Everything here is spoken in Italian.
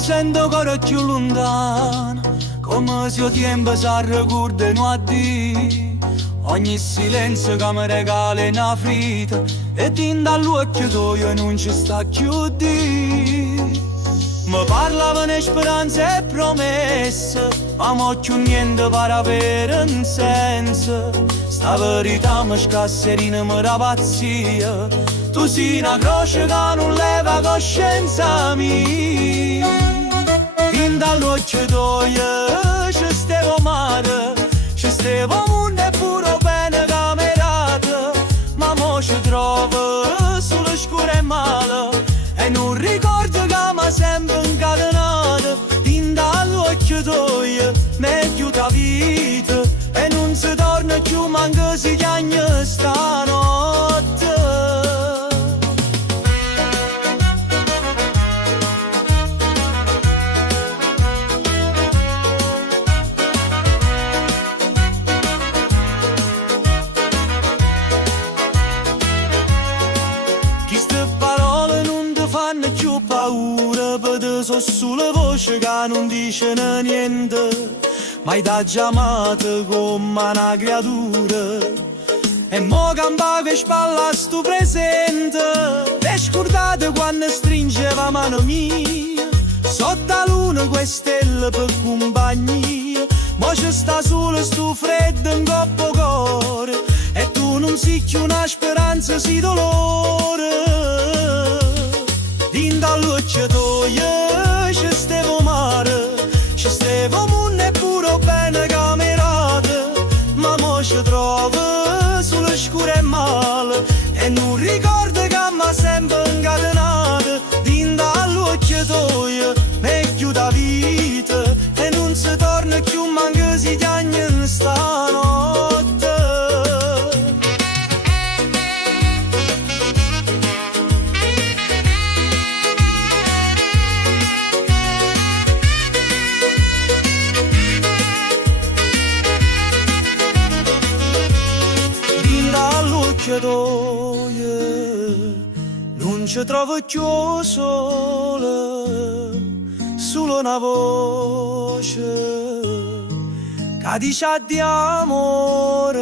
sento ancora più lontano, come se il tempo si ricordano a di. Ogni silenzio che mi regala una frita, e din dall'occhio tuo non ci sta più di. Mi parlavano speranze e promesse, ma mo più niente pare avere un senso. Sta verità mi scasserina, mi rapazzia. Tu sei una croce che non leva coscienza mia. In dall'occhio tuo ci stevo mare, ci stevo mondo e pure bene camerata. Ma mo ci trovo sulle scure e male, e non ricordo che mi sempre incatenato. In dall'occhio tuo mi aiuta vita, e non si torna più manco si chiagna stanotte. Queste parole non ti fanno più paura, perché sono solo voce che non dicono niente. Ma t'ha chiamato come una creatura, e mo campa per spalla sto presente. T'hai scordato quando stringeva mano mia, sotto la luna quelle stelle per compagnia. Mo ci sta solo sto freddo in coppo cuore, e tu non sei più una speranza, sei dolore. Din dall'occhio tuo ci stevo mare, ci stevo mondo e pure bene camerate. Ma mo ci trovo sulle scure e male, e non ricordo che mi sempre incatenato. Din dall'occhio tuo mi chiude vita, e non si torna più manco si chiagna stanotte. Non ci trovo più sola, solo una voce che dice di amore.